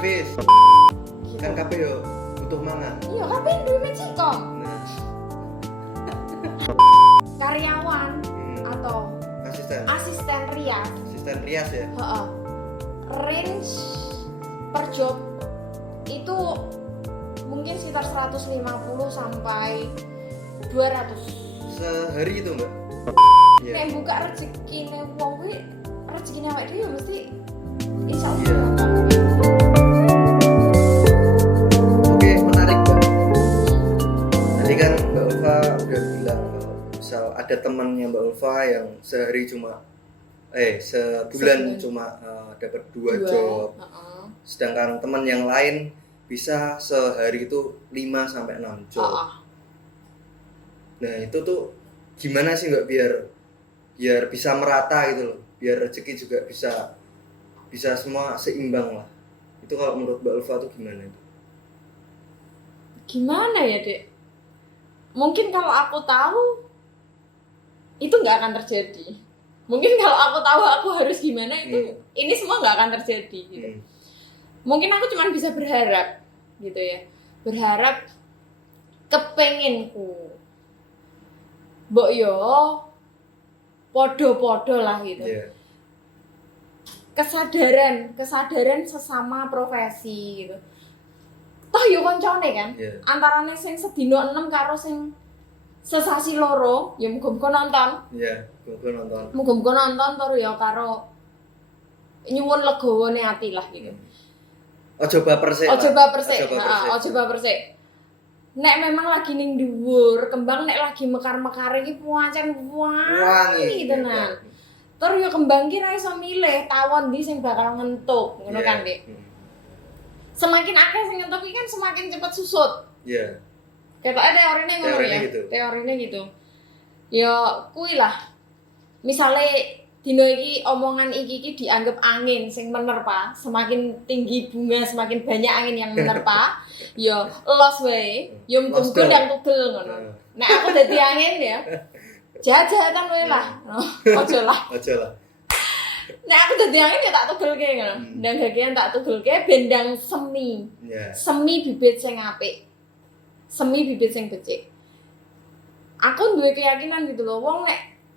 Hafiz. Kan kabeh yo butuh mangan. Iya, kabeh duwe Magicom. Nah, Karyawan atau asisten rias. Asisten rias ya. Heeh. Range per job itu mungkin sekitar 150 sampai 200 Sehari itu, Mbak? Iya. Nek buka rezekine wong kuwi rezekine awake dhewe mesti insyaallah. Iya. Oke, menarik, Mbak. Tadi kan Mbak Ulfa udah bilang kalau misal ada temannya Mbak Ulfa yang sehari cuma sebulan cuma dapat 2 job. Sedangkan teman yang lain bisa sehari itu 5 sampai 6 job. Nah, itu tuh gimana sih Mbak biar bisa merata gitu loh. Biar rezeki juga bisa semua seimbang lah. Itu kalau menurut Mbak Ulfa tuh gimana itu? Gimana ya, Dek? Mungkin kalau aku tahu itu nggak akan terjadi. Mungkin kalau aku tahu aku harus gimana itu ini semua nggak akan terjadi gitu. Mungkin aku cuma bisa berharap gitu ya. Berharap kepenginku. Mbok yo podo-podo lah gitu. Yeah. Kesadaran sesama profesi gitu. Toh yo koncone kan. Yeah. Antarane sing sedino 6 karo sing sesasi loro, ya muga-muga nonton. Iya, muga nonton. Muga-muga nonton terus ya karo nyuwun legawane ati lah gitu. Ojo baper sik. Ojo baper sik. Nek memang lagi ning dhuwur, kembang nek lagi mekar-mekare iki pancen wangi tenan. Terus ya kembang ki ra iso milih tawon ndi sing bakal ngentuk, ngono kan, Dik. Semakin akeh sing ngentuk iki kan semakin cepet susut. Iya. Ketoke teorine ngono ya. Teorine gitu. Ya kuwi lah. Misale dina iki omongan iki dianggap angin sing menerpa, semakin tinggi bunga semakin banyak angin yang menerpa, ya los wae, ya muga-muga ndang tugel ngono. Nek aku dadi angin ya. Jahat-jahatan wae lah. Ojo lah. Nek aku dadi angin ya tak tugelke ngono. Ndang bagian tak tugelke bendang semi. Semi bibit sing apik. Semi bibit sing becik. Aku duwe keyakinan gitu loh, wong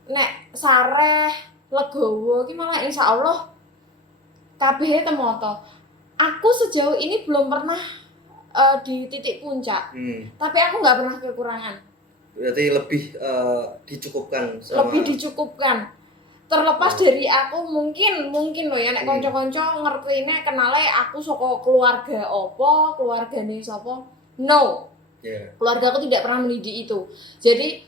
nek sareh legowo iki malah insyaallah kabeh temoto. Aku sejauh ini belum pernah di titik puncak. Tapi aku enggak pernah kekurangan. Berarti lebih dicukupkan sama lebih dicukupkan. Terlepas dari aku mungkin loh ya nek kanca-kanca ngertine kenale aku saka keluarga apa, keluargane sapa. No. Keluarga aku tidak pernah mendidik itu. Jadi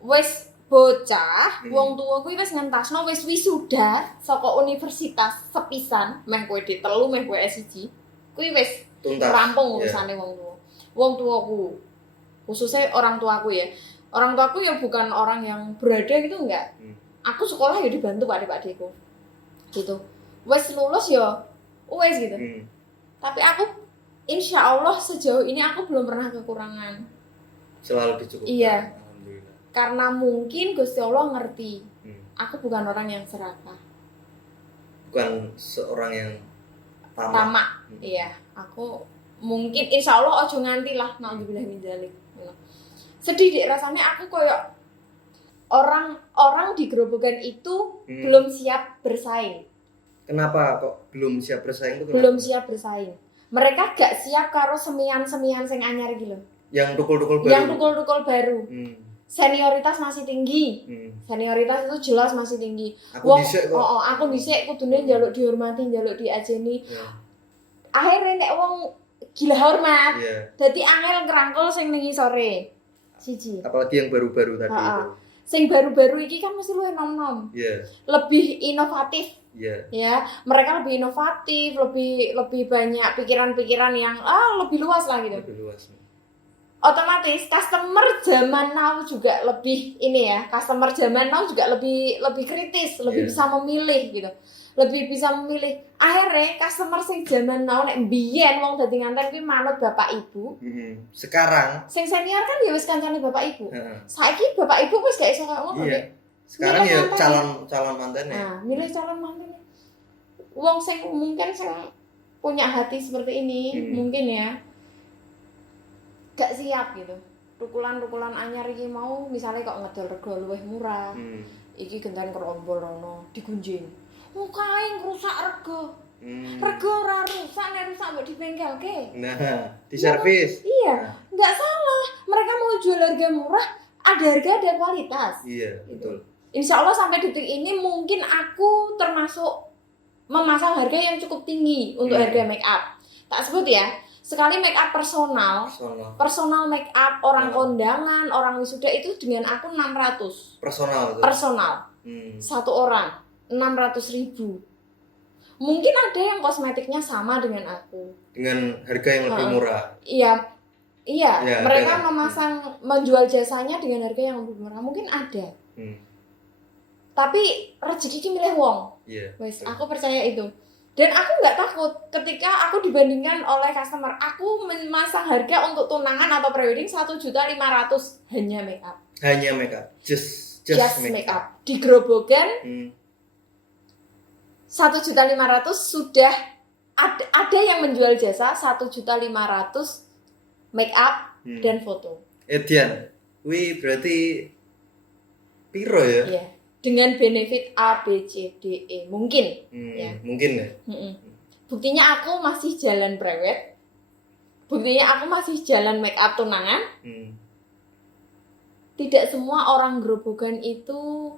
wis bocah, wong tuwa kuwi wis ngentasno wis wisuda saka universitas sepisan, meh kowe D3, meh kowe S1. Kuwi wis rampung urusane wong tuwa. Wong tuaku, khususnya orang tuaku ya. Orang tuaku ya bukan orang yang berada gitu enggak. Aku sekolah ya dibantu Pak-Dekku. Gitu. Wis lulus ya wis gitu. Tapi aku insya Allah sejauh ini aku belum pernah kekurangan. Selalu dicukupkan. Iya. Alhamdulillah. Karena mungkin Gusti Allah ngerti. Aku bukan orang yang serakah. Bukan seorang yang tamak. Iya. Aku mungkin insya Allah ojo nganti lah. Nauzubillah min dzalik. Sedih deh rasanya aku koyok orang di gerobokan itu belum siap bersaing. Kenapa kok belum siap bersaing itu? Belum siap bersaing. Mereka gak siap karo semian-semian sing anyar iki lho. Yang dukul-dukul baru. Yang dukul-dukul baru. Senioritas masih tinggi. Senioritas itu jelas masih tinggi. Aku dhisik kok. Aku dhisik kudune njaluk dihormati, njaluk diajeni. Akhirnya nek wong gila hormat. Dadi angel ngerangkul sing ning sore. Siji. Apalagi yang baru-baru tadi itu. Sing baru-baru iki kan mesti luwih nom-nom. Lebih inovatif. Ya, mereka lebih inovatif, lebih banyak pikiran-pikiran yang lebih luas lah gitu. Lebih luas. Otomatis customer zaman now juga lebih customer zaman now juga lebih kritis, lebih bisa memilih gitu. Lebih bisa memilih. Akhirnya customer sing zaman now nek biyen wong dadi nganten kuwi manut bapak ibu. Sekarang sing senior kan ya wis kancane bapak ibu. Saiki bapak ibu wis gak iso kaya ngono. Sekarang ya calon mantannya. Nah, milih calon mantannya. Wong sing mungkin sing punya hati seperti ini mungkin ya gak siap gitu. Tukulan anyar iki mau misalnya kok ngedol rego luwih murah. Iki genten kerombol rono digunjing. Oh kae ngrusak rego. Rego ora rusak, nek rusak mbok dibengkelke. Nah, di servis. Iya, nggak salah. Mereka mau jual harga murah, ada harga ada kualitas. Iya, betul. Insya Allah sampai detik ini mungkin aku termasuk memasang harga yang cukup tinggi untuk harga make up. Tak sebut ya, sekali make up personal make up orang kondangan, orang wisuda itu dengan aku 600. Personal. Satu orang 600.000. Mungkin ada yang kosmetiknya sama dengan aku. Dengan harga yang lebih murah. Iya, ya, mereka menjual jasanya dengan harga yang lebih murah. Mungkin ada. Tapi rezeki ki milih wong. Wes, aku percaya itu. Dan aku nggak takut ketika aku dibandingkan oleh customer. Aku memasang harga untuk tunangan atau prewedding 1.500.000 hanya make up. Hanya make up. Just make up. Di Grobogan 1.500.000 sudah ada yang menjual jasa 1.500.000 make up dan foto. Edian, wih berarti piro ya? Iya. Dengan benefit A, B, C, D, E. Mungkin. Ya. Mungkin ya? Buktinya aku masih jalan prewed. Buktinya aku masih jalan make up tunangan. Tidak semua orang Grobogan itu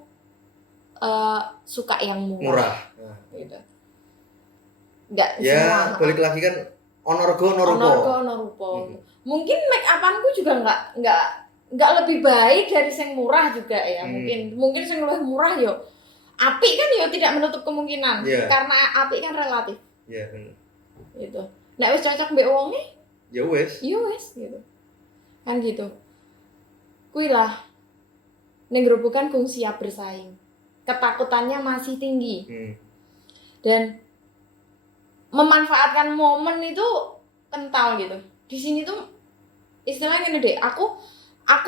suka yang murah. Gitu. Nggak ya, semua. balik lagi kan onorgo norupo. Mungkin make upanku juga nggak lebih baik dari sing murah juga ya. Mungkin sing lebih murah yo apik kan yo tidak menutup kemungkinan karena apik kan relatif. Iya, bener. Gitu. Nek wis cocok mbek wonge ya wis gitu. Kan gitu. Kuwi lah ning Grobogan kung siap bersaing. Ketakutannya masih tinggi. Dan memanfaatkan momen itu kental gitu. Di sini tuh istilahnya gini deh, aku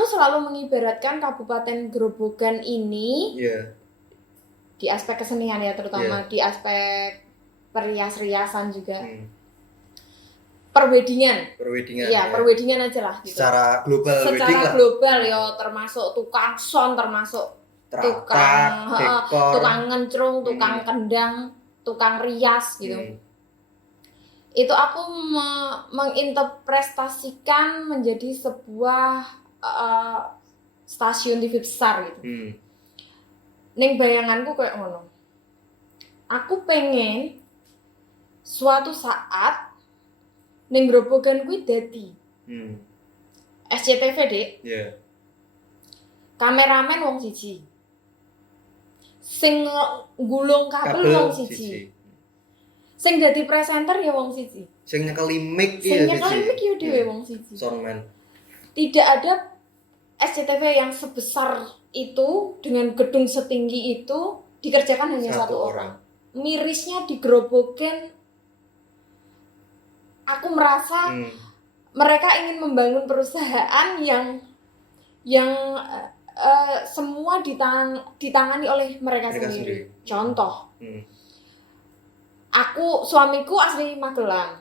selalu mengibaratkan Kabupaten Grobogan ini di aspek kesenian ya, terutama di aspek perhiasan juga. Perweddingan. Iya, perweddingan aja lah gitu. Secara global ya, termasuk tukang son, termasuk tukang ngencrung, tukang kendang, tukang rias gitu. Itu aku menginterpretasikan menjadi sebuah stasiun TV besar gitu. Ning bayanganku kayak ngono. Aku pengen suatu saat ning Grobogan kuwi dadi SCTV, Dik. Kameramen wong siji. Sing gulung kabel wong siji. Sing dadi presenter ya wong siji. Sing nyekeli mic ya dhewe wong siji. Soundman. Tidak ada SCTV yang sebesar itu dengan gedung setinggi itu dikerjakan hanya satu orang. Mirisnya di Grobogan aku merasa mereka ingin membangun perusahaan yang semua ditangani oleh mereka sendiri. Contoh, suamiku asli Magelang,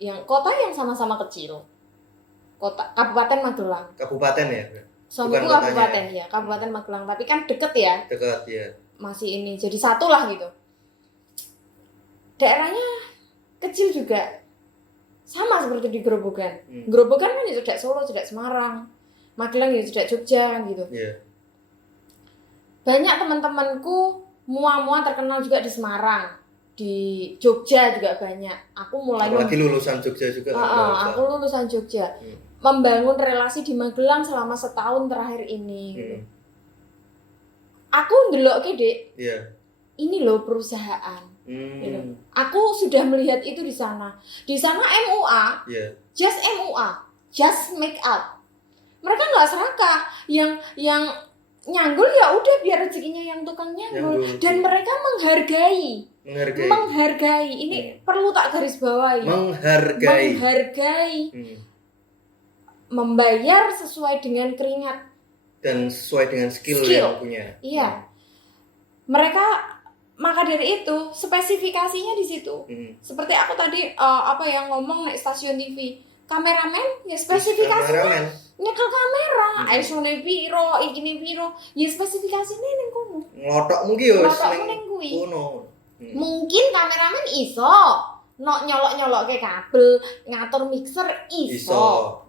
yang kota yang sama-sama kecil, Kabupaten Magelang. Kabupaten ya? Suamiku kabupaten ya, Kabupaten Magelang, tapi kan deket ya. Masih ini, jadi satu lah gitu. Daerahnya kecil juga, sama seperti di Grobogan. Grobogan kan ya tidak Solo, tidak Semarang. Magelang ya tidak Jogja gitu. Banyak teman-temanku mua-mua terkenal juga di Semarang, di Jogja juga banyak. Aku mulai lagi lulusan Jogja juga. Aku lulusan Jogja. Membangun relasi di Magelang selama setahun terakhir ini. Gitu. Aku ndelok Dik. Ini loh perusahaan. Gitu. Aku sudah melihat itu di sana. Di sana MUA, just MUA, just make up. Mereka nggak serakah, yang nyanggul ya udah biar rezekinya yang tukang nyanggul. Dan mereka menghargai. Ini perlu tak garis bawahi. Menghargai. Membayar sesuai dengan keringat dan sesuai dengan skill yang punya. Iya. Mereka Maka dari itu spesifikasinya di situ. Seperti aku tadi ngomong naik stasiun TV, kameramen ya spesifikasinya nyekel kamera, ISO-ne piro, ikine piro, ya spesifikasine ning kono. Nglotokmu ki yo ning kuwi. Ngono. Mungkin kameramen iso nyolok-nyolokke kabel, ngatur mixer iso.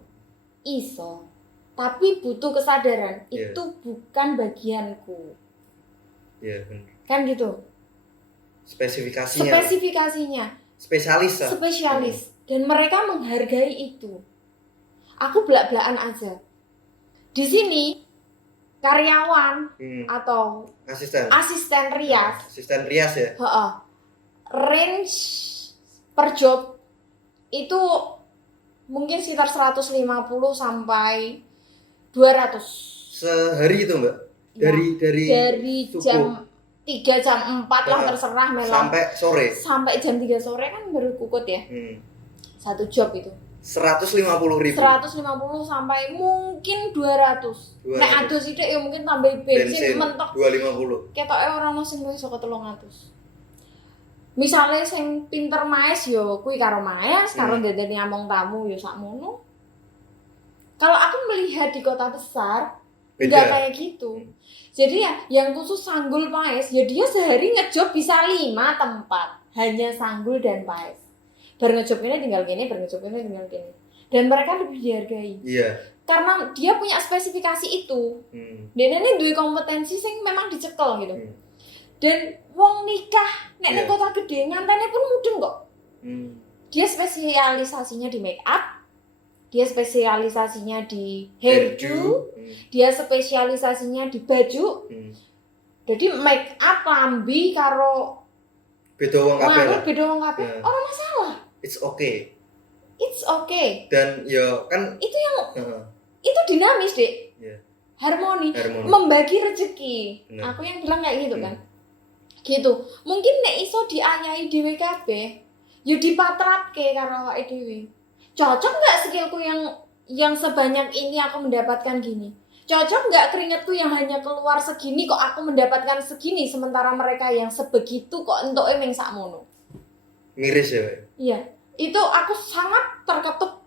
Tapi butuh kesadaran, itu bukan bagianku. Iya, benar. Kan gitu. Spesifikasinya. Spesialis. Dan mereka menghargai itu. Aku belak-belakan aja. Di sini karyawan atau asisten rias. Asisten rias ya. Range per job itu mungkin sekitar 150 sampai 200. Sehari itu, Mbak? Dari jam 3 jam 4 lah terserah memang. Sampai jam 3 sore kan baru kukut ya. Satu job itu. 150.000. 150 sampai mungkin 200. Nek ado sithik ya mungkin tambah bensin mentok 250. Ketoke ora ono sing wis saka 300. Misale sing pinter maes yo kuwi karo maes, karo ndadani among tamu yo sakmono. Kalau aku melihat di kota besar enggak kayak gitu. Jadi ya yang khusus sanggul paes ya dia sehari ngejob bisa 5 tempat, hanya sanggul dan paes. Bar ngejob ini tinggal gini, bar ngejob ini tinggal gini. Dan mereka lebih dihargai. Iya. Karena dia punya spesifikasi itu. Dan ini duwe kompetensi sing memang dicekel gitu. Dan wong nikah nek kota gede ngantene pun mudeng kok. Dia spesialisasinya di make up, dia spesialisasinya di hairdo, dia spesialisasinya di baju. Jadi make up lambi karo beda wong kabeh. Ora masalah. It's okay. Dan ya kan itu yang itu dinamis, Dek. Harmoni. Membagi rezeki. Aku yang bilang kayak gitu kan. Gitu. Mungkin nek iso diayahi dhewe kabeh, yo dipatrapke karo awake dhewe. Cocok enggak skillku yang sebanyak ini aku mendapatkan gini? Cocok enggak keringatku yang hanya keluar segini kok aku mendapatkan segini sementara mereka yang sebegitu kok entuke ming sakmono. Miris ya, Pak? Iya. Itu aku sangat terketuk.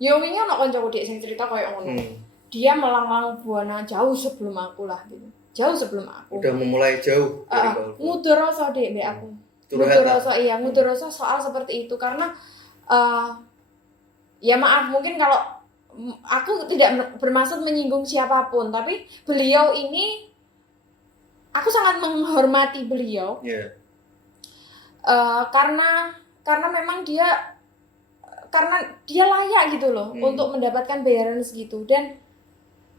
Ya wingi ana kancaku Dik sing cerita koyo ngono. Dia melanglang buana jauh sebelum aku lah gitu. Jauh sebelum aku. Udah memulai jauh dari ngudur rasa Dik mbek aku. Ngudur rasa soal seperti itu karena ya maaf mungkin kalau aku tidak bermaksud menyinggung siapapun, tapi beliau ini aku sangat menghormati beliau. Karena memang dia layak gitu loh untuk mendapatkan bayaran segitu. Dan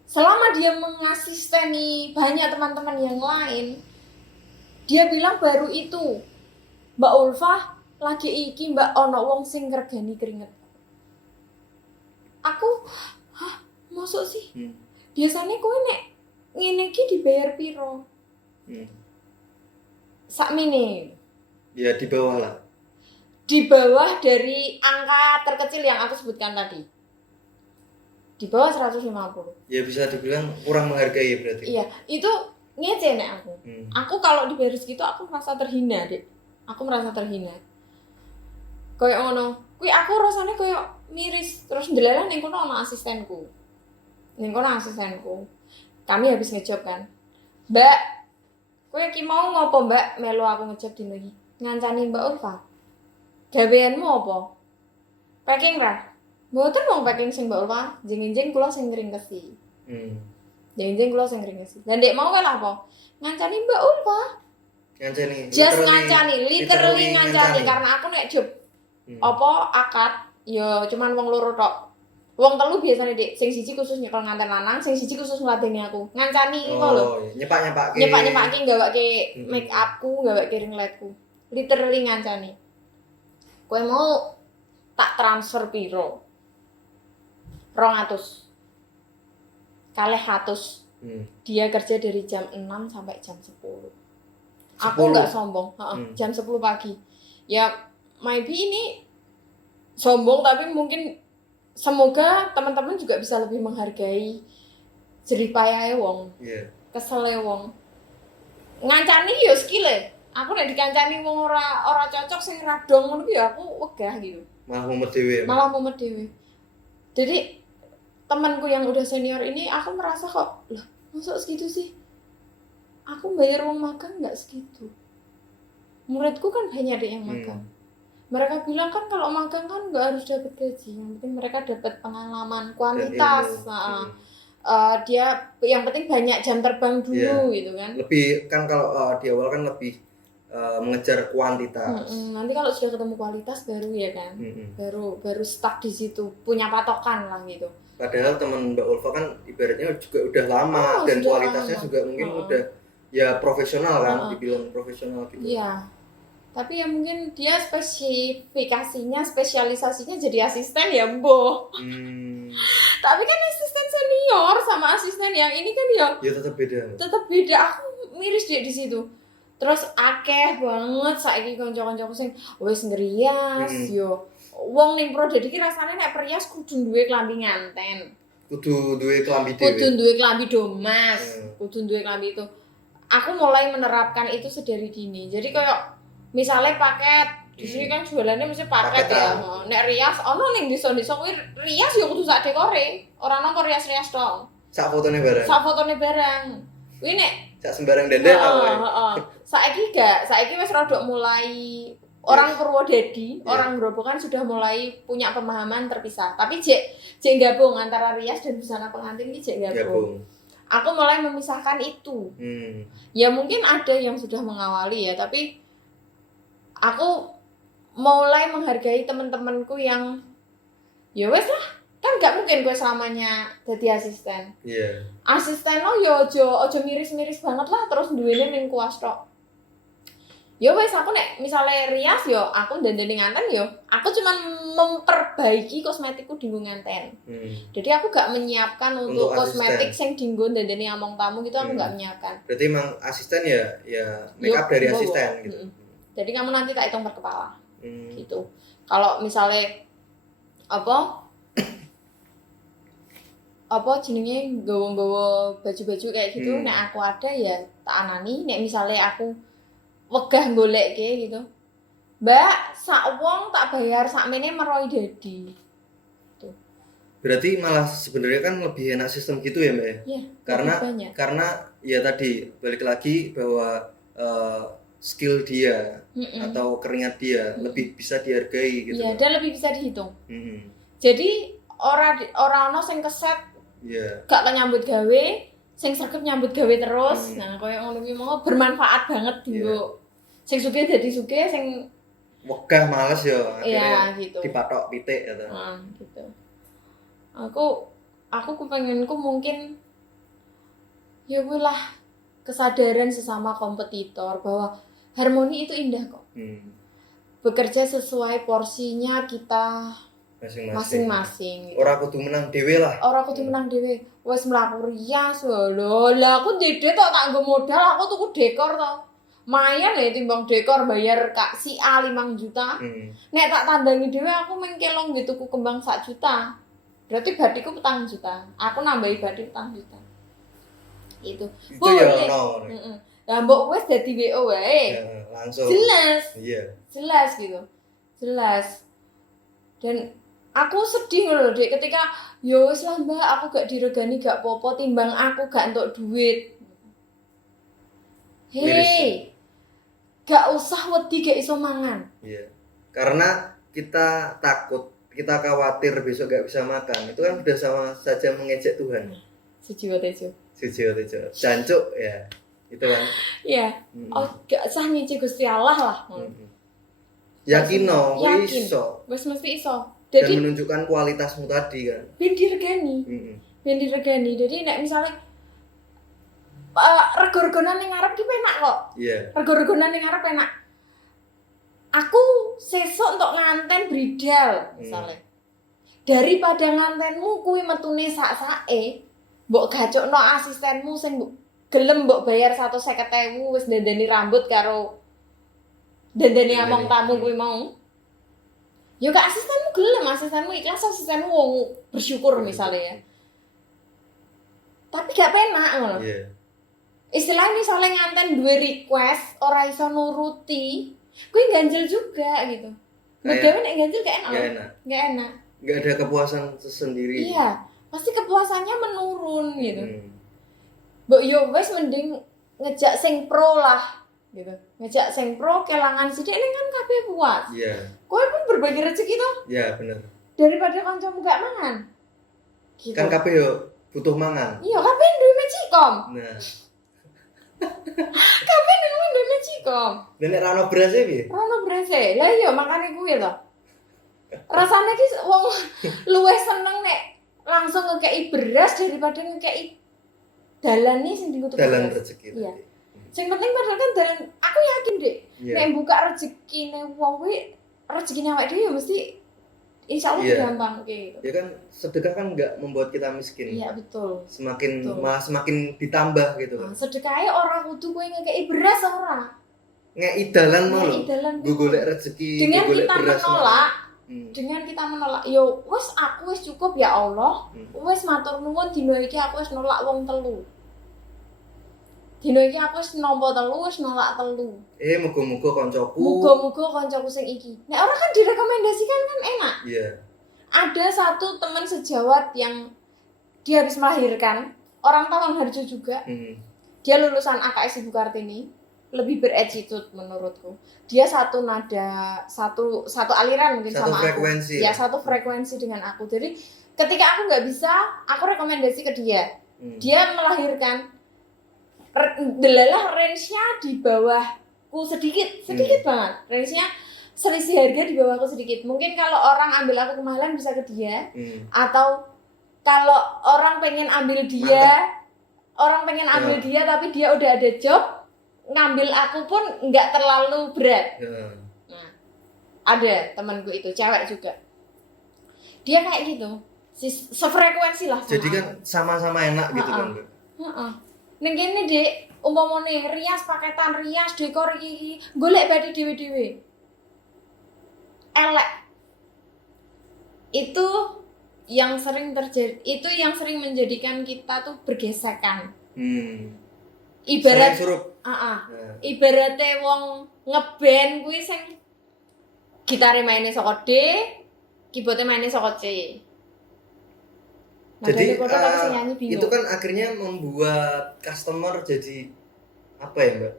selama dia mengasisteni banyak teman-teman yang lain, dia bilang baru itu Mbak Ulfa lagi iki Mbak ono wong sing ngregani keringet. Aku, masuk sih? Biasanya kowe nek ngene iki dibayar piro? Sakmene. Ya di bawah lah. Di bawah dari angka terkecil yang aku sebutkan tadi. Di bawah 150. Ya bisa dibilang kurang menghargai berarti. Iya, itu ngece nek aku. Aku kalau dibayar segitu aku merasa terhina, Dek. Aku merasa terhina. Kayak ngono. Kuwi aku rasanya kayak miris. Terus ndelalah ning kono ana asistenku. Kami habis ngejob kan. Mbak, kowe iki mau ngopo, Mbak? Melu aku ngejob dino iki. Ngancani Mbak Ulfa. Gaweanmu apa? Packing ra? Mboten wong packing sing Mbak Ulfa, jeneng-jeneng kula sing ngringkesi. Jeneng-jeneng kula sing ngringkesi. Lah ndek mau wae lah apa? Ngancani Mbak Ulfa. Literally ngancani karena aku nek job apa akad ya cuman wong loro tok. Wong telu biasane Dik, sing siji khusus nyekel nganten lanang, sing siji khusus ngladeni aku. Ngancani iku lho. Nyepak-nyepake gawake make upku, gawake ring lightku. Literally ngancani. Kowe mau tak transfer piro? 200. Kalih 100. Dia kerja dari jam 6 sampai jam 10. Aku enggak sombong, jam 10 pagi. Ya, maybe ini sombong tapi mungkin semoga teman-teman juga bisa lebih menghargai jerih payahe wong. Kesele wong. Ngancani yo skill-e. Aku nek dikancani wong ora cocok sing radong ngono ki ya aku wegah gitu. Malah mumet dhewe. Malah mumet dhewe. Jadi temanku yang udah senior ini aku merasa kok, lah masuk segitu sih? Aku bayar uang magang nggak segitu. Muridku kan banyak deh yang magang. Mereka bilang kan kalau magang kan nggak harus dapat gaji, yang penting mereka dapat pengalaman, kualitas. Dia yang penting banyak jam terbang dulu gitu kan. Lebih kan kalau di awal kan lebih mengejar kuantitas. Nanti kalau sudah ketemu kualitas baru ya kan, baru stuck di situ, punya patokan lah gitu. Padahal teman Mbak Ulfa kan ibaratnya juga udah lama dan kualitasnya juga mungkin udah ya profesional kan, dibilang profesional gitu. Iya. Tapi ya mungkin dia spesialisasinya jadi asisten ya, Mbok. Tapi kan asisten senior sama asisten yang ini kan ya tetap beda. Tetap beda. Aku miris dia di situ. Terus akeh banget saiki kanca-kancaku sing wis ngerias yo. Wong ning Prodadi ki rasane nek perias kudu duwe klambi nganten. Kudu duwe klambi dhewe. Kudu duwe klambi domas. Kudu duwe klambi itu. Aku mulai menerapkan itu sedari dini. Jadi kayak misalnya paket di sini kan jualannya mesti paket ya. Nek rias ono ning desa-desa kuwi rias ya kudu sak dekore. Ora nang rias-rias tok. Sak fotone barang. Sak fotone barang. Kuwi nek sak sembarang dandan heeh. Saiki wis rada mulai orang Purwodadi, orang Grobogan sudah mulai punya pemahaman terpisah. Tapi jek gabung antara rias dan busana pengantin ini jek gabung. Aku mulai memisahkan itu. Ya mungkin ada yang sudah mengawali ya, tapi aku mulai menghargai teman-temanku yang ya wes lah, kan gak mungkin gue selamanya jadi asisten. Asisten lo ya ojo miris-miris banget lah terus duwene ning kuas tok. Ya wes aku nek misalnya rias yo aku dandani nganten yo aku cuman memperbaiki kosmetikku dinggo nganten. Jadi aku gak menyiapkan untuk kosmetik sing dinggo dandani among tamu gitu aku gak menyiapkan. Berarti emang asisten ya make up dari asisten gitu. Jadi kamu nanti tak hitung per kepala. Gitu. Kalau misalnya apa jenenge nggawa-nggawa baju-baju kayak gitu nek aku ada ya tak anani nek misalnya aku wegah goleke gitu. Mbak, sak wong tak bayar sakmene meroi dadi. Tuh. Berarti malah sebenarnya kan lebih enak sistem gitu ya, Mbak ya? Iya. Karena ya tadi balik lagi bahwa skill dia atau keringat dia lebih bisa dihargai gitu. Iya, dan lebih bisa dihitung. Jadi ora ono sing keset. Gak nyambut gawe, sing sregep nyambut gawe terus. Nah, koyo ngono kuwi mau bermanfaat banget dinggo sing sugih dadi sugih, sing wegah males ya akhirnya gitu. Dipatok pitik gitu. Gitu. Aku kepengenku mungkin ya lah kesadaran sesama kompetitor bahwa harmoni itu indah kok. Bekerja sesuai porsinya kita masing-masing. Ora kudu menang dhewe lah. Ora kudu menang dhewe. Wis mlaku rias lho. Lah aku ndek tok tak nggo modal aku tuku dekor to. Mayan ya timbang dekor bayar Kak si A 5 juta. Nek tak tandangi dhewe aku mung kelong gitu tuku kembang 1 juta. Berarti batiku 4 juta. Aku nambahi batik 4 juta. Itu ya ono. Lah mbok wis dadi WO wae. Langsung. Jelas. Iya. Jelas gitu. Jelas. Dan aku sedih loh Dek ketika yo wis lah Mbak aku gak diregani gak popo timbang aku gak entuk duit. Hei. Gak usah wedi gak iso mangan. Iya. Karena kita takut, kita khawatir besok gak bisa makan. Itu kan sudah sama saja mengejek Tuhan. Sujiwa tejo. Jancuk ya. Itu kan. Iya. Oh, gak usah ngejek Gusti Allah lah. Yakin iso. Wis mesti iso. Dan menunjukkan kualitasmu tadi kan. Ben diregani. Jadi nek misalnya rego-regonan ning ngarep ki penak kok. Rego-regonan ning ngarep penak. Aku sesuk entuk nganten bridal misalnya. Daripada ngantenmu kuwi metune sak-sake, mbok gacokno asistenmu sing gelem mbok bayar 150.000 wis dandani rambut karo dandani among tamu kuwi mau. Ya gak asistenmu gelem, asistenmu ikhlas, asistenmu wong bersyukur misalnya ya. Tapi gak penak ngono. istilahnya misalnya nganten duwe request ora iso nuruti, kuwi ganjel juga gitu. Mergawe nek ganjel gak enak. Gak enak. Gak ada kepuasan tersendiri. Iya, pasti kepuasannya menurun gitu. Mbok yo wis mending ngejak sing pro lah gitu. Ngejak sing pro kelangan sithik ini kan kabeh puas. Iya. Kowe pun berbagi rezeki to? Iya, bener. Daripada kancamu gak mangan. Gitu. Kan kabeh yo butuh mangan. Iya, kabeh duwe Magicom. Nah. Kabeh duwe Magicom. Dan nek ra ono beras e piye? Ono berase. Lah iya makane kuwi to. Rasane ki wong luwih seneng nek langsung ngekei beras daripada ngekei dalan nih sing dibutuh Dalan rezeki. Iya. Sing penting padahal kan dalan aku yakin Dek. Iya. Nek buka rezekine wong kuwi rezekine awake dhewe ya mesti insyaallah Iya. gampang gitu. Ya kan sedekah kan enggak membuat kita miskin. Iya betul. Semakin Betul. malah semakin ditambah gitu kan. Nah, sedekahe ora kudu kowe ngekei beras ora. Ngei dalan mau lho. Ngekei dalan Gue golek rezeki, dengan gue golek kita beras. menolak dengan kita menolak yo wis aku wis cukup ya Allah wis matur nuwun dina iki aku wis nolak wong telu dina iki aku wis nampa telu wis nolak telu Muga-muga koncoku. muga-muga kancaku sing iki nek orang kan direkomendasikan kan enak Iya. ada satu teman sejawat yang dia habis melahirkan orang Tawang Harjo juga dia lulusan AKS Ibu Kartini lebih berattitude menurutku. Dia satu nada, satu aliran mungkin Satu sama frekuensi. aku. Ya, satu frekuensi dengan aku. Jadi ketika aku nggak bisa, aku rekomendasi ke dia. Dia melahirkan delalah range-nya di bawahku sedikit banget. Range-nya selisih harga di bawahku sedikit. Mungkin kalau orang ambil aku kemahalan bisa ke dia. Atau kalau orang pengen ambil dia, dia tapi dia udah ada job, ngambil aku pun nggak terlalu berat. Nah, ada temanku itu cewek juga. Dia kayak gitu, sefrekuensi lah. Jadi kan sama-sama enak gitu kan. Neng kene Dek, umpamane rias paketan rias dekor iki golek badi dhewe-dhewe. Elek. Itu yang sering terjadi, itu yang sering menjadikan kita tuh bergesekan. Ibarat ibarate wong ngeband kuwi sing gitare maine saka D, keyboard maine saka C. Jadi itu kan akhirnya membuat customer jadi apa ya Mbak?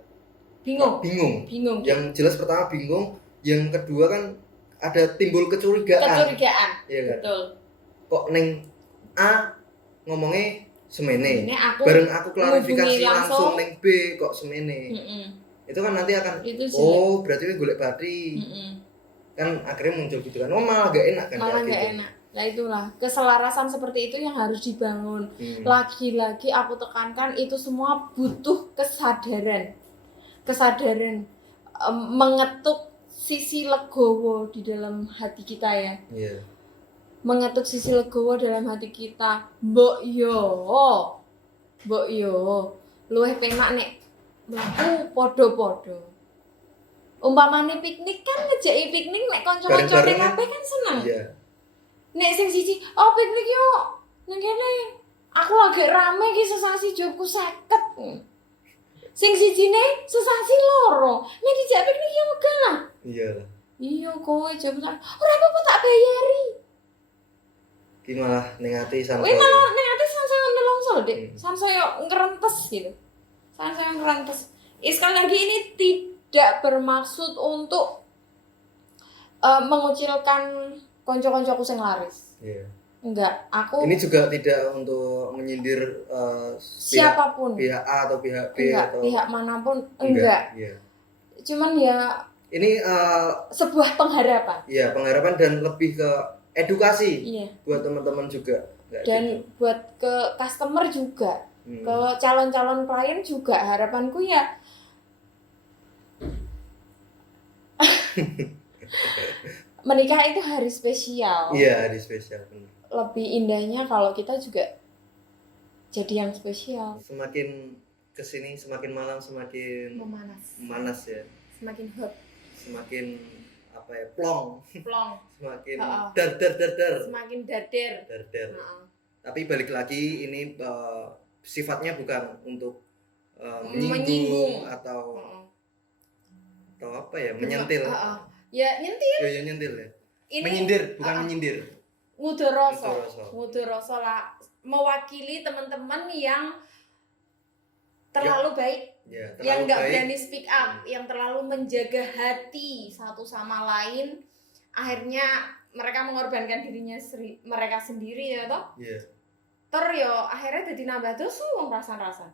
Bingung. Yang jelas pertama bingung, yang kedua kan ada timbul kecurigaan. Iya kan? Betul. Kok neng A ngomongnya semene. Bareng aku klarifikasi langsung neng B kok semene. Itu kan nanti akan berarti gue golek bati. Kan akhirnya muncul gitu kan. Malah gak enak kan. Malah gak gitu. Enak. Nah itulah keselarasan seperti itu yang harus dibangun. Lagi-lagi aku tekankan itu semua butuh kesadaran mengetuk sisi legowo di dalam hati kita ya. Mengetuk sisi legowo dalam hati kita. Mbok yo luwih penak nek mlaku padha-padha. Umpamane piknik kan ngejeki piknik nek kanca-kancane kabeh kan seneng. Iya. Nek sing siji, piknik yo nang kene. Aku lagi rame iki sesasi jobku 50. Sing sijine sesasi loro. Nek dijak piknik yo megah lah. Iya. Iya kowe jebul ora apa-apa tak bayari. Ki malah ning ati santai. Kuwi malah ning ati sansaya nelongso, Dik. Sansaya ngerentes gitu. Sansaya ngerentes. Sekali lagi ini tidak bermaksud untuk mengucilkan konco-koncoku sing laris. Iya. Enggak, aku ini juga tidak untuk menyindir siapapun. Pihak A atau pihak B enggak, atau pihak manapun enggak. Iya. Cuman ya ini sebuah pengharapan. Iya, pengharapan dan lebih ke edukasi. Iya. Buat teman-teman juga. Dan gitu. Buat ke customer juga. Ke calon-calon klien juga harapanku ya menikah itu hari spesial. Iya, hari spesial. Lebih indahnya kalau kita juga jadi yang spesial. Semakin kesini, semakin malam semakin memanas ya. Semakin hot. Semakin apa ya? Plong. Semakin dar. Semakin dader. Tapi balik lagi ini sifatnya bukan untuk menyinggung atau apa ya, menyentil. Ya nyentil. Ya nyentil ya. Ini, menyindir, bukan menyindir. Ngudoroso lah, mewakili teman-teman yang terlalu baik, yang nggak berani speak up, yang terlalu menjaga hati satu sama lain, akhirnya mereka mengorbankan dirinya mereka sendiri ya toh. Akhirnya jadi nambah dosa wong rasa-rasa.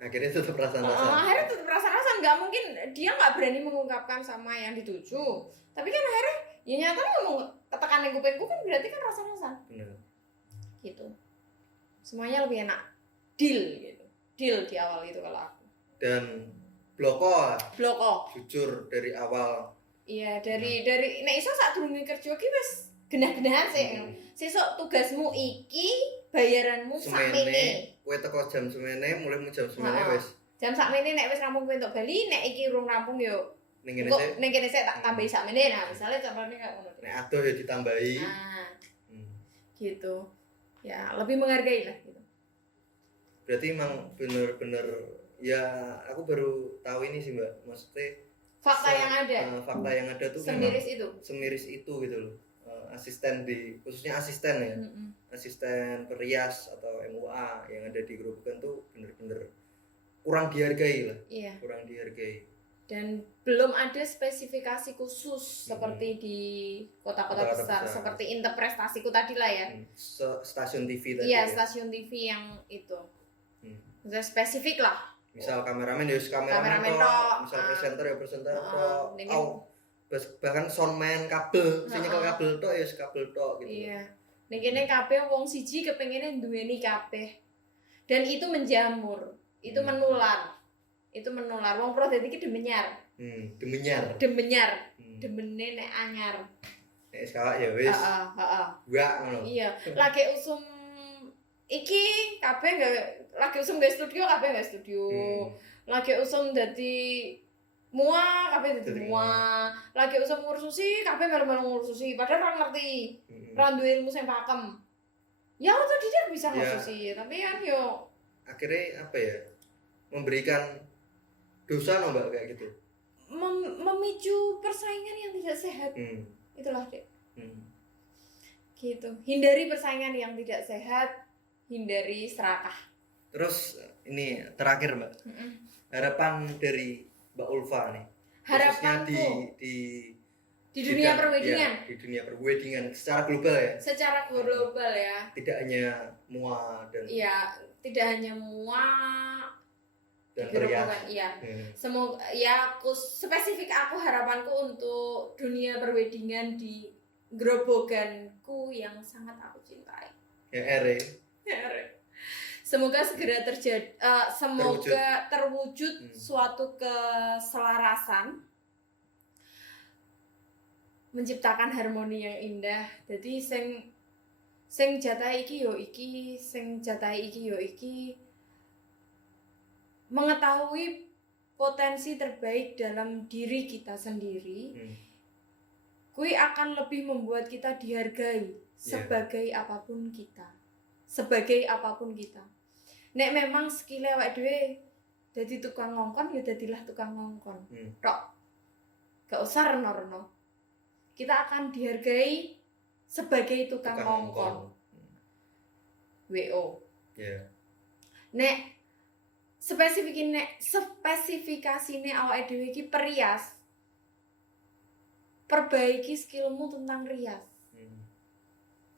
Akhirnya tetap rasa-rasa. Akhirnya tetap rasa-rasa, nggak mungkin dia nggak berani mengungkapkan sama yang dituju. Tapi kan akhirnya ya nyata ngomong ketekan yang kupingku kan berarti kan rasa-rasa. Benar. Gitu. Semuanya lebih enak deal gitu. Deal di awal itu kalau aku. Dan bloko. Jujur dari awal. Iya, dari nek iso sak durunge kerja ki wis genah-genahan sih. Sesuk tugasmu iki, bayaranmu sakmene. Kowe teko jam semene, mulaimu jam semene wis. Jam sakmene nek wis rampung kowe entuk bali, nek iki urung rampung yo ning kene sik tak tambahi sakmene. Nah, misalnya contohnya kayak ngono. Nek adoh ya ditambahi. Gitu. Ya, lebih menghargai lah gitu. Berarti emang bener-bener ya aku baru tahu ini sih Mbak. Maksudnya fakta yang ada tuh semiris itu gitu loh. Asisten khususnya asisten ya. Asisten perias atau MUA yang ada di Grobogan tuh bener-bener kurang dihargai lah. Iya. Kurang dihargai. Dan belum ada spesifikasi khusus seperti di kota-kota besar, seperti interprestasiku tadi lah ya. Stasiun TV tadi. Iya, stasiun TV yang itu. Maksudnya spesifik lah. Misal kameramen ya kameramen tok, misal presenter ya presenter tok. Bahkan soundman kabel, sing nyekel kabel tok ya kabel tok gitu. Iya. Ning kene kabeh wong siji kepengine duweni kabeh. Dan itu menjamur, itu menular. Wong pro dadi iki demenyar. Demene nek anyar. Nek skala ya wis. Heeh. Gak ngono. Iya, lagi usum iki kabeh lagi usum gawe studio kabeh gawe studio. Lagi usum dadi mua kabeh dadi mua. Lagi usum ngursusi kabeh melu-melu ngursusi padahal ora ngerti. Ora duwe ilmu sing pakem. Ya otodidak bisa ngursusi, tapi kan yo akhirnya apa ya? Memberikan dosa no Mbak kayak gitu. Memicu persaingan yang tidak sehat. Itulah Dek. Gitu. Hindari persaingan yang tidak sehat, hindari serakah. Terus ini terakhir Mbak. Harapan dari Mbak Ulfa nih. Harapanku di dunia perwedingan. Di dunia perwedingan secara global ya. Secara global ya. Tidak hanya mua dan. Iya, tidak hanya mua dan perias. Iya. Semoga ya spesifik aku harapanku untuk dunia perwedingan di Groboganku yang sangat aku cintai. Ya Ere. Semoga segera terwujud suatu keselarasan, menciptakan harmoni yang indah. Jadi sing jatahi iki yo iki, sing jatahi iki yo iki. Mengetahui potensi terbaik dalam diri kita sendiri, kui akan lebih membuat kita dihargai sebagai apapun kita. Nek memang skill awake dhewe dadi tukang ngongkon ya dadilah tukang ngongkon. Tok. Gak usah reno-reno. Kita akan dihargai sebagai tukang ngongkon. WO. Nek spesifikasine awake dhewe iki perias. Perbaiki skillmu tentang rias.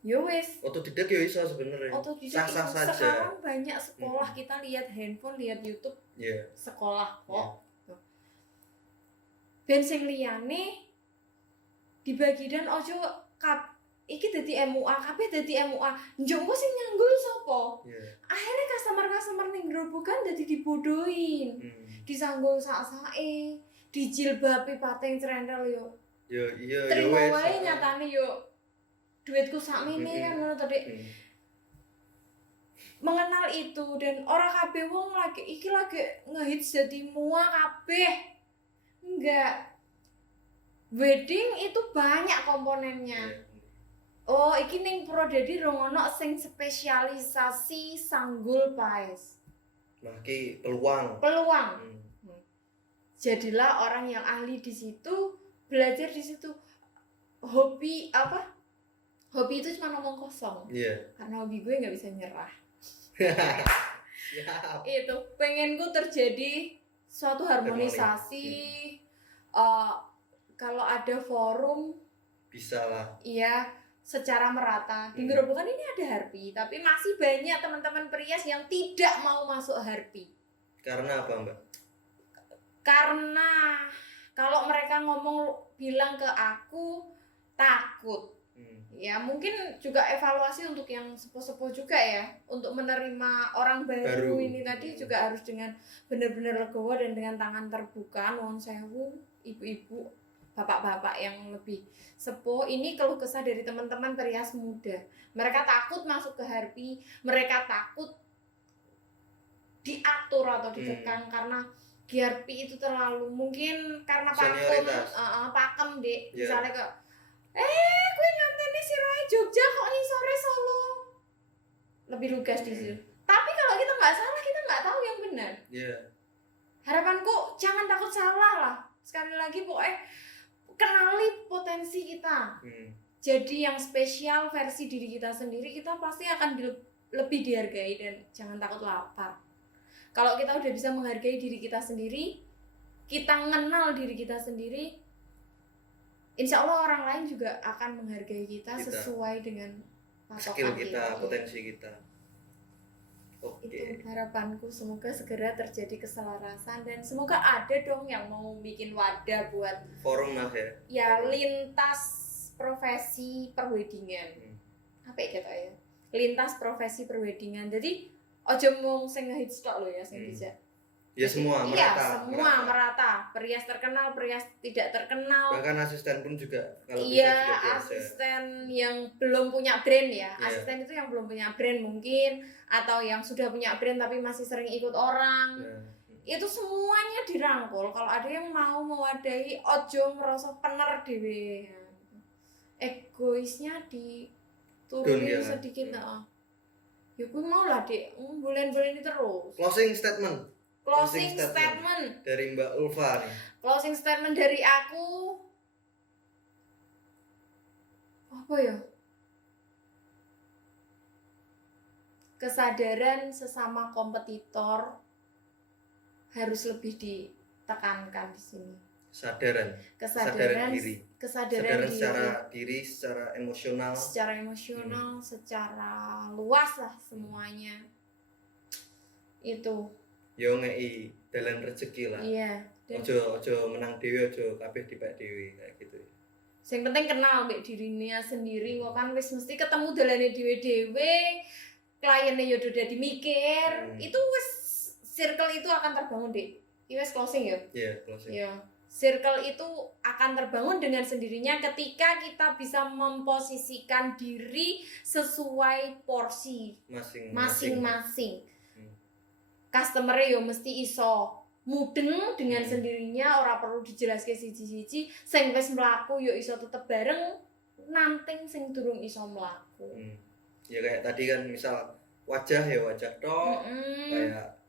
Ya wis. Otodidak ya bisa sebenarnya. Sah-sah saja. Sekarang banyak sekolah kita lihat handphone, lihat YouTube. Sekolah kok. Ben sing liyane dibagi dan ojo iki dadi MUA, kabeh dadi MUA. Njongko sing nyanggul sapa? Akhirnya customer ning Grobogan dadi dibodohin. Disanggul sak-sake, dijilbabi pateng crentel yo. Iya. Terima wae nyatane yo. Duitku sakmene kan ngono to, Dik. Mengenal itu dan ora kabeh wong lagi ngehits dadi mua kabeh. Enggak. Wedding itu banyak komponennya. Oh, iki ning Prodedi rong ono sing spesialisasi sanggul paes. Maki peluang. Peluang. Jadilah orang yang ahli di situ, belajar di situ. Hobi apa? Hobi itu cuma ngomong kosong. Iya. Karena hobi gue nggak bisa nyerah. Siap. Itu pengenku terjadi suatu harmonisasi. Kalau ada forum bisa lah. iya secara merata. Di Gerobokan ini ada Harpi, tapi masih banyak teman-teman Perias yang tidak mau masuk Harpi. Karena apa, Mbak? Karena kalau mereka bilang ke aku takut. Ya mungkin juga evaluasi untuk yang sepuh-sepuh juga ya, untuk menerima orang baru ini tadi juga harus dengan benar-benar legowo dan dengan tangan terbuka. Nuwun sewu ibu-ibu, bapak-bapak yang lebih sepuh. Ini keluh kesah dari teman-teman Perias muda. Mereka takut masuk ke Harpi, mereka takut diatur atau dikekang karena Harpi itu terlalu mungkin karena pakem dek, misalnya ke gue nganteni sirahe Jogja kok sore Solo. Lebih lugas di situ. Tapi kalau kita nggak salah, kita nggak tahu yang benar. Harapanku jangan takut salah lah. Sekali lagi pokoknya kenali potensi kita. Jadi yang spesial versi diri kita sendiri, kita pasti akan lebih dihargai dan jangan takut lapar. Kalau kita udah bisa menghargai diri kita sendiri, kita mengenal diri kita sendiri, insya Allah orang lain juga akan menghargai kita sesuai dengan skill kita, potensi kita. Itu harapanku, semoga segera terjadi keselarasan dan semoga ada dong yang mau bikin wadah buat forum mas ya. Ya lintas profesi perwedingan. Apa ya kata ya? Lintas profesi perwedingan. Jadi ojo mung sing ngehits tok lho ya sing bisa. Ya semua merata. Iya, semua merata. Perias terkenal, perias tidak terkenal. Bahkan asisten pun juga kalau iya, asisten yang belum punya brand ya. Asisten itu yang belum punya brand mungkin, atau yang sudah punya brand tapi masih sering ikut orang. Itu semuanya dirangkul. Kalau ada yang mau mewadahi, ojo ngerasa pener dhewe. Egoisnya diturunin sedikit. Ya gue mau lah dek, bulan-bulan ini terus. Closing statement dari Mbak Ulfa nih. Closing statement dari aku apa ya? Kesadaran sesama kompetitor harus lebih ditekankan di sini. Kesadaran diri. Kesadaran secara diri, secara emosional, secara luas lah semuanya. Itu yo ngei dalan rezeki lah. Iya. Ojo menang dhewe, ojo kabeh dipek dhewe kayak gitu. Sing penting kenal mbek dirinya sendiri, kok kan wis mesti ketemu dalane dhewe-dhewe. Kliennya yo dadi mikir, itu wis circle itu akan terbangun, Dik. Iki wis closing ya? Iya, closing. Iya. Circle itu akan terbangun dengan sendirinya ketika kita bisa memposisikan diri sesuai porsi masing-masing. Customer-e yo mesti iso mudeng dengan sendirinya, ora perlu dijelaske siji-siji. Sing wis mlaku yo iso tetep bareng nanting sing durung iso mlaku. Ya kayak tadi kan misal wajah tok, kayak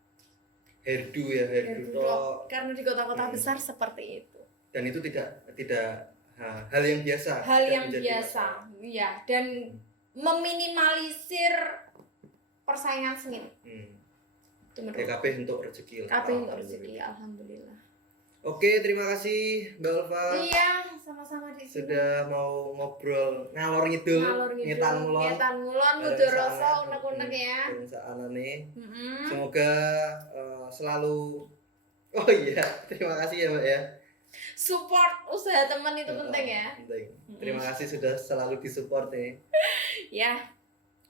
hairdo tok. Karena di kota-kota besar seperti itu. Dan itu tidak hal yang biasa. Iya, dan meminimalisir persaingan sengit. kabeh untuk rezeki. Alhamdulillah. Oke, terima kasih Mbak Ulfa. Iya, sama-sama di sini. Sudah mau ngobrol ngalor ngidul, ngetan ngulon, nudur rasa unek-unek ya. Saanane. Semoga selalu terima kasih ya Mbak ya. Support usaha teman itu penting ya. Penting. Terima kasih sudah selalu disupport nih. Ya.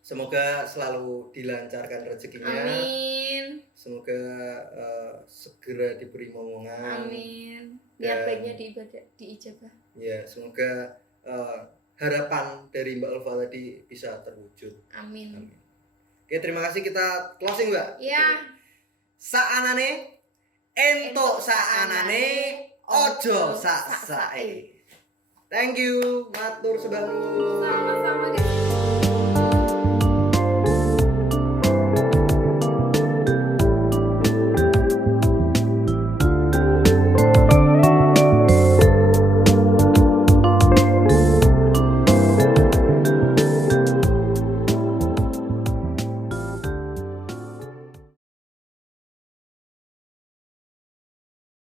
Semoga selalu dilancarkan rezekinya. Amin. Semoga segera diberi momongan. Amin. Niat baiknya diijabah. Ya, semoga harapan dari Mbak Ulfa tadi bisa terwujud. Amin. Oke, terima kasih, kita closing Mbak. Iya. Saanane entuk saanane ojo sak-sae. Thank you, matur sebangun. Sama-sama guys.